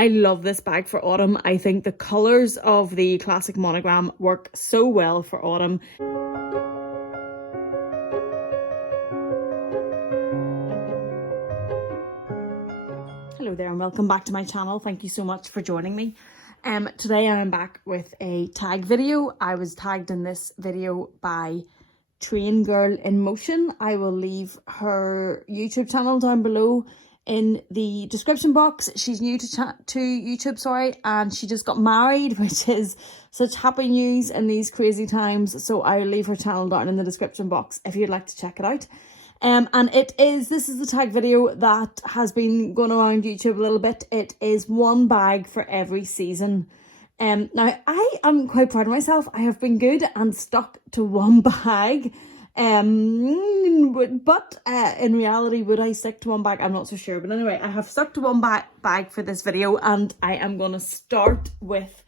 I love this bag for autumn. I think the colours of the classic monogram work so well for autumn. Hello there and welcome back to my channel. Thank you so much for joining me. Today I'm back with a tag video. I was tagged in this video by Train Girl in Motion. I will leave her YouTube channel down below in the description box. She's new to YouTube, and she just got married, which is such happy news in these crazy times. So I'll leave her channel down in the description box if you'd like to check it out. And this is the tag video that has been going around YouTube a little bit. It is one bag for every season. Now I am quite proud of myself. I have been good and stuck to one bag. But in reality, would I stick to one bag? I'm not so sure. But anyway, I have stuck to one bag for this video, and I am going to start with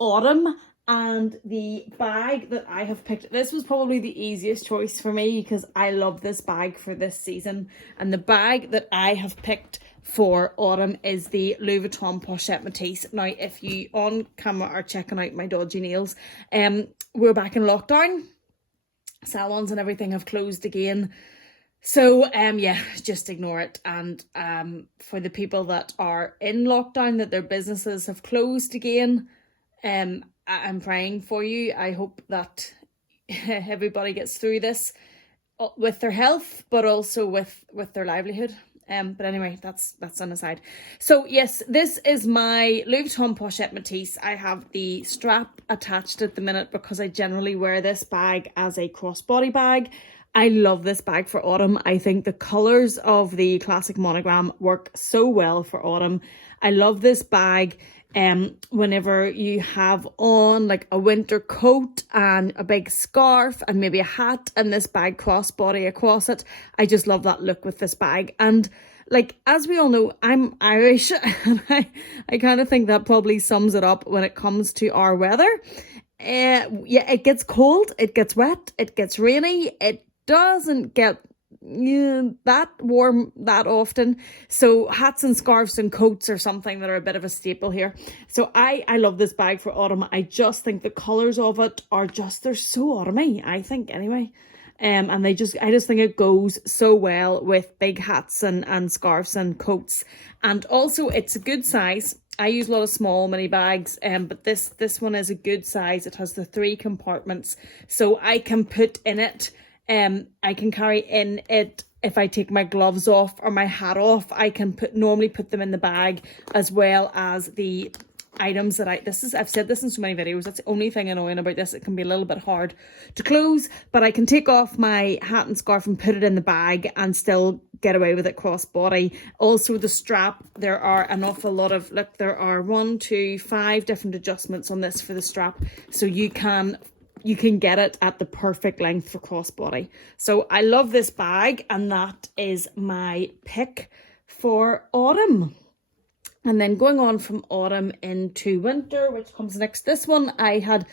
autumn. And the bag that I have picked, this was probably the easiest choice for me because I love this bag for this season. And the bag that I have picked for autumn is the Louis Vuitton Pochette Matisse. Now, if you on camera are checking out my dodgy nails, we're back in lockdown. Salons and everything have closed again. So, yeah, just ignore it. And for the people that are in lockdown, that their businesses have closed again, I'm praying for you. I hope that everybody gets through this with their health, but also with their livelihood. But anyway, that's an aside. So yes, this is my Louis Vuitton Pochette Matisse. I have the strap attached at the minute because I generally wear this bag as a crossbody bag. I love this bag for autumn. I think the colours of the classic monogram work so well for autumn. I love this bag. Whenever you have on like a winter coat and a big scarf and maybe a hat and this bag crossbody across it, I just love that look with this bag. And like, as we all know, I'm Irish, and I kind of think that probably sums it up when it comes to our weather. Yeah, it gets cold, it gets wet, it gets rainy, it doesn't get that warm that often. So hats and scarves and coats are something that are a bit of a staple here. So I love this bag for autumn. I just think the colours of it are just, they're so autumny, I think, anyway. And I just think it goes so well with big hats and scarves and coats. And also it's a good size. I use a lot of small mini bags, but this one is a good size. It has the 3 compartments, so I can put in it. I can carry in it if I take my gloves off or my hat off. I can normally put them in the bag, as well as the items that I've said this in so many videos. That's the only thing annoying about this. It can be a little bit hard to close, but I can take off my hat and scarf and put it in the bag and still get away with it crossbody. Also the strap, there are an awful lot of, look, there are 1, 2, 5 different adjustments on this for the strap, so you can get it at the perfect length for crossbody. So I love this bag, and that is my pick for autumn. And then going on from autumn into winter, which comes next. This one I had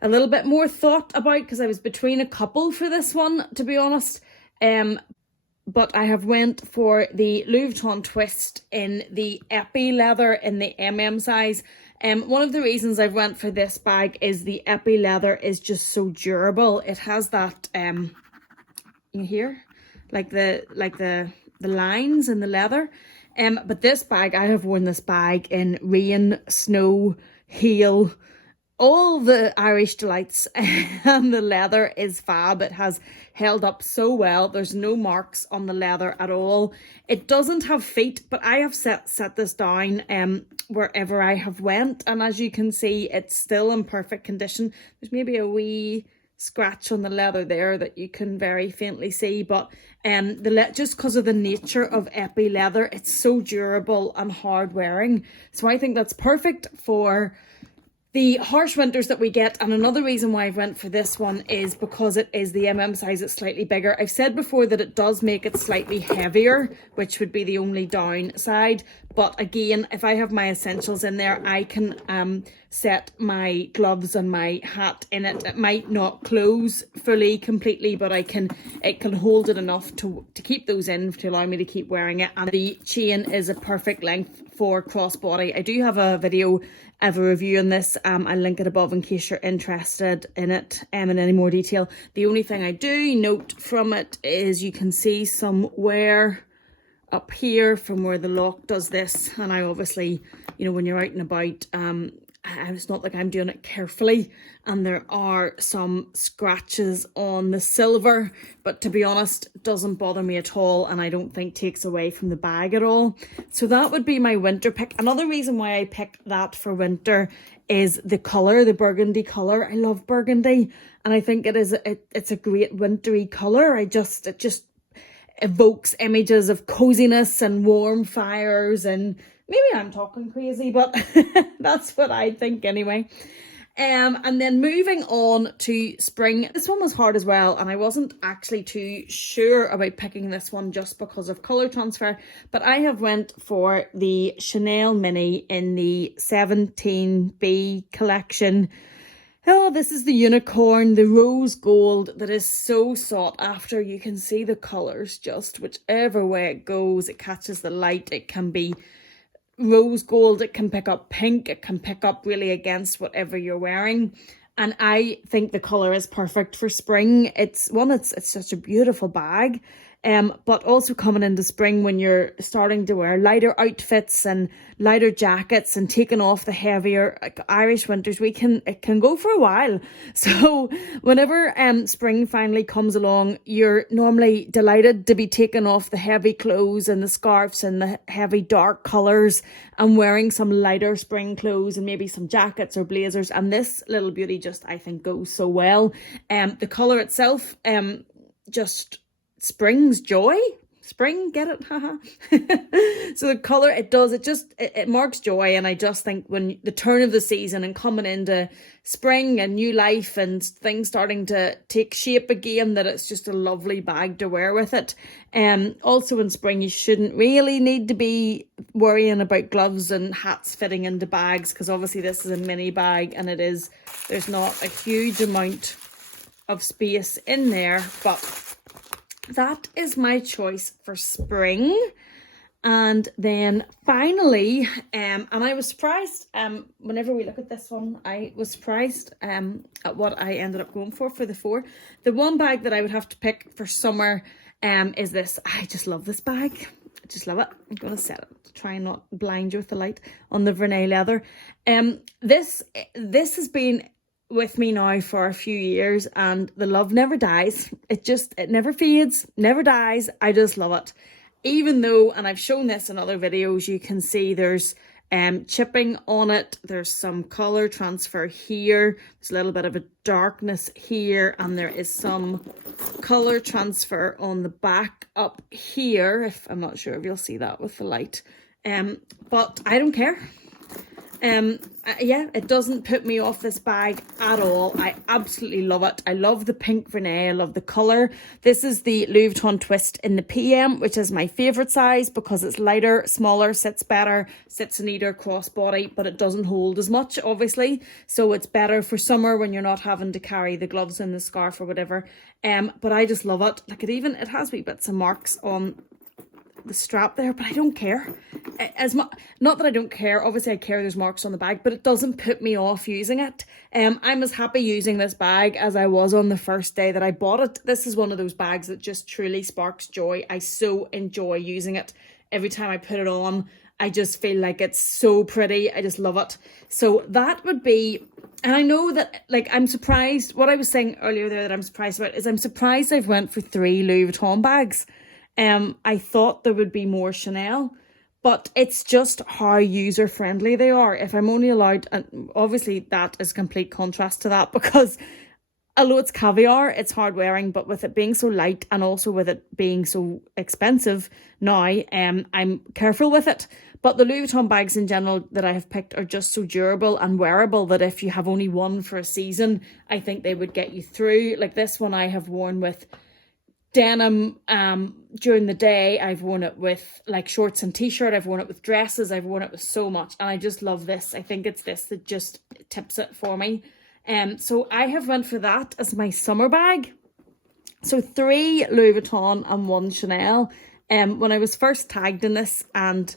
a little bit more thought about because I was between a couple for this one, to be honest. But I have went for the Louis Vuitton Twist in the Epi leather in the MM size. One of the reasons I've went for this bag is the Epi leather is just so durable. It has that you hear like the lines in the leather. But this bag, I have worn this bag in rain, snow, hail, all the Irish delights, and the leather is fab. It has held up so well. There's no marks on the leather at all. It doesn't have feet, but I have set this down wherever I have went, and as you can see, it's still in perfect condition. There's maybe a wee scratch on the leather there that you can very faintly see, but just because of the nature of Epi leather, it's so durable and hard wearing. So I think that's perfect for the harsh winters that we get. And another reason why I went for this one is because it is the MM size. It's slightly bigger. I've said before that it does make it slightly heavier, which would be the only downside, But again, if I have my essentials in there, I can set my gloves and my hat in it. It might not close fully, completely, but it can hold it enough to keep those in to allow me to keep wearing it. And the chain is a perfect length for crossbody. I do have a video of a review on this. I'll link it above in case you're interested in it in any more detail. The only thing I do note from it is you can see some wear up here from where the lock does this, and I obviously, you know, when you're out and about, it's not like I'm doing it carefully, and there are some scratches on the silver, but to be honest, it doesn't bother me at all, and I don't think takes away from the bag at all. So that would be my winter pick. Another reason why I picked that for winter is the colour, the burgundy colour. I love burgundy, and I think it's a great wintry colour. It just evokes images of coziness and warm fires, and maybe I'm talking crazy, but that's what I think anyway. And then moving on to spring. This one was hard as well, and I wasn't actually too sure about picking this one just because of colour transfer, but I have went for the Chanel Mini in the 17B collection. Oh, this is the unicorn, the rose gold that is so sought after. You can see the colours just whichever way it goes, it catches the light. It can be rose gold, it can pick up pink, it can pick up really against whatever you're wearing. And I think the colour is perfect for spring. It's such a beautiful bag. But also coming into spring when you're starting to wear lighter outfits and lighter jackets and taking off the heavier, like Irish winters, it can go for a while. So whenever spring finally comes along, you're normally delighted to be taking off the heavy clothes and the scarves and the heavy dark colours and wearing some lighter spring clothes and maybe some jackets or blazers. And this little beauty just, I think, goes so well. The colour itself just springs joy. Spring, get it? Haha. So the colour, it marks joy, and I just think when the turn of the season and coming into spring and new life and things starting to take shape again, that it's just a lovely bag to wear with it. Also in spring, you shouldn't really need to be worrying about gloves and hats fitting into bags, because obviously this is a mini bag and there's not a huge amount of space in there, but that is my choice for spring. And then finally, and I was surprised, whenever we look at this one, I was surprised at what I ended up going for the four. The one bag that I would have to pick for summer is this. I just love this bag. I just love it. I'm going to set it to try and not blind you with the light on the Vernay leather. This has been with me now for a few years, and the love never dies. It never fades, never dies. I just love it. Even though, and I've shown this in other videos, you can see there's chipping on it. There's some colour transfer here. There's a little bit of a darkness here, and there is some colour transfer on the back up here. If I'm not sure if you'll see that with the light. But I don't care. Yeah, it doesn't put me off this bag at all. I absolutely love it. I love the pink Vernay. I love the colour. This is the Louis Vuitton Twist in the PM, which is my favourite size because it's lighter, smaller, sits better, sits neater crossbody, but it doesn't hold as much, obviously. So it's better for summer when you're not having to carry the gloves and the scarf or whatever. But I just love it. Like it has wee bits of marks on the strap there, but I don't care not that I don't care, obviously I care there's marks on the bag, but it doesn't put me off using it. I'm as happy using this bag as I was on the first day that I bought it. This is one of those bags that just truly sparks joy. I so enjoy using it. Every time I put it on, I just feel like it's so pretty. I just love it. So that would be, and I know that, like, I'm surprised, what I was saying earlier there that I'm surprised about is I'm surprised I've went for 3 Louis Vuitton bags. I thought there would be more Chanel, but it's just how user friendly they are. If I'm only allowed, and obviously that is complete contrast to that, because although it's caviar, it's hard wearing, but with it being so light and also with it being so expensive now, I'm careful with it. But the Louis Vuitton bags in general that I have picked are just so durable and wearable that if you have only one for a season, I think they would get you through. Like this one I have worn with denim during the day. I've worn it with like shorts and t-shirt. I've worn it with dresses. I've worn it with so much, and I just love this. I think it's this that just tips it for me. So I have went for that as my summer bag. So 3 Louis Vuitton and 1 Chanel. When I was first tagged in this and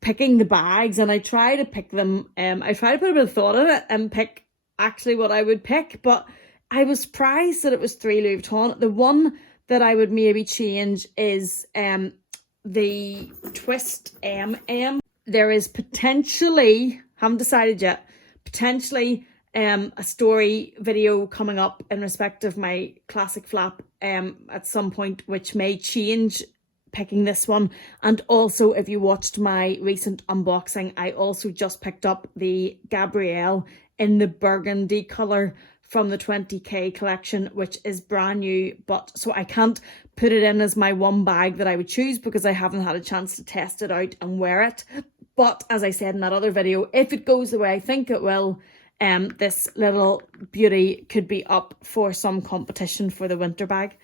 picking the bags, and I try to pick them, I try to put a bit of thought in it and pick actually what I would pick, but I was surprised that it was 3 Louis Vuitton. The one that I would maybe change is the twist MM. There is potentially, haven't decided yet, potentially a story video coming up in respect of my classic flap at some point, which may change picking this one. And also, if you watched my recent unboxing, I also just picked up the Gabrielle in the burgundy colour from the 20K collection, which is brand new, but so I can't put it in as my one bag that I would choose because I haven't had a chance to test it out and wear it. But as I said in that other video, if it goes the way I think it will, this little beauty could be up for some competition for the winter bag.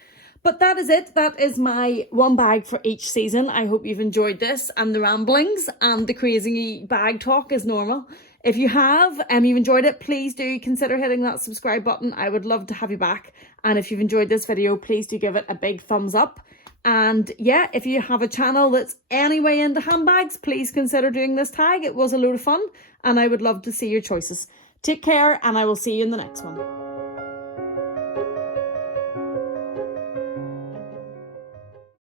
But that is it. That is my one bag for each season. I hope you've enjoyed this and the ramblings and the crazy bag talk as normal. If you have you've enjoyed it, please do consider hitting that subscribe button. I would love to have you back. And if you've enjoyed this video, please do give it a big thumbs up. And yeah, if you have a channel that's anyway into handbags, please consider doing this tag. It was a load of fun and I would love to see your choices. Take care, and I will see you in the next one.